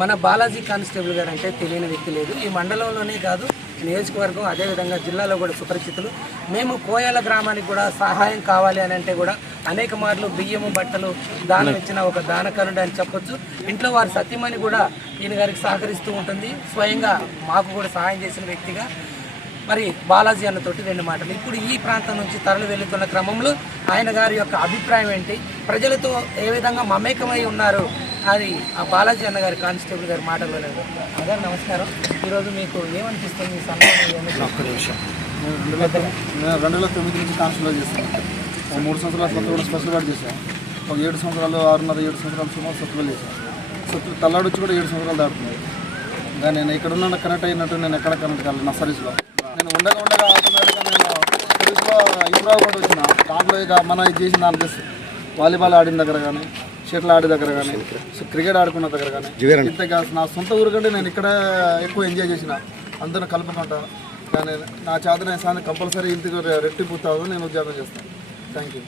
మన బాలాజీ కానిస్టేబుల్ గారు అంటే తెలియని వ్యక్తి లేదు. ఈ మండలంలోనే కాదు, నియోజకవర్గం అదేవిధంగా జిల్లాలో కూడా సుపరిచితులు. మేము కోయాల గ్రామానికి కూడా సహాయం కావాలి అని అంటే కూడా అనేక మార్లు బియ్యము బట్టలు దానం ఇచ్చిన ఒక దానకరుడు అని చెప్పొచ్చు. ఇంట్లో వారి సత్యమని కూడా ఈయన గారికి సహకరిస్తూ ఉంటుంది. స్వయంగా మాకు కూడా సహాయం చేసిన వ్యక్తిగా మరి బాలాజీ అన్నతోటి 2 మాటలు. ఇప్పుడు ఈ ప్రాంతం నుంచి తరలి వెళ్తున్న క్రమంలో ఆయన గారి యొక్క అభిప్రాయం ఏంటి, ప్రజలతో ఏ విధంగా మమేకమై ఉన్నారు అది ఆ బాలాజీ అన్న గారి కానిస్టేబుల్ గారి మాటల్లో లేదు. అదే నమస్కారం. ఈరోజు మీకు ఏమనిపిస్తుంది? నేను 2009 నుంచి కానిస్టేబుల్ చేస్తాను. 3 సంవత్సరాల సత్తు కూడా స్పెషల్ గార్డ్ చేశాను. ఒక 7 సంవత్సరాలు 6.5-7 సంవత్సరాలు సుమారు సత్తులు చేశాను. సత్తు తల్లాడొచ్చి కూడా 7 సంవత్సరాలు దాటుతుంది. కానీ నేను ఇక్కడ ఉన్న కనెక్ట్ అయినట్టు నేను ఎక్కడ కనెక్ట్ కాలేదు. నా సర్వీస్లో నేను ఉండగా ఆటోమేటిక్గా నేను సర్వీస్లో ఇంప్రూవ్ కూడా వచ్చిన దాంట్లో ఇక మనం ఇది చేసిన దానికి వాలీబాల్ ఆడిన దగ్గర కానీ, షటిల్ ఆడే దగ్గర కానీ, క్రికెట్ ఆడుకున్న దగ్గర కానీ, ఇంతగా నా సొంత ఊరు కంటే నేను ఇక్కడ ఎక్కువ ఎంజాయ్ చేసిన. అందరూ కలుపుకుంటాను. కానీ నా చేతనే కంపల్సరీ ఇంటికి రెట్టింపుతాను నేను ఉద్యోగం చేస్తాను. Thank you.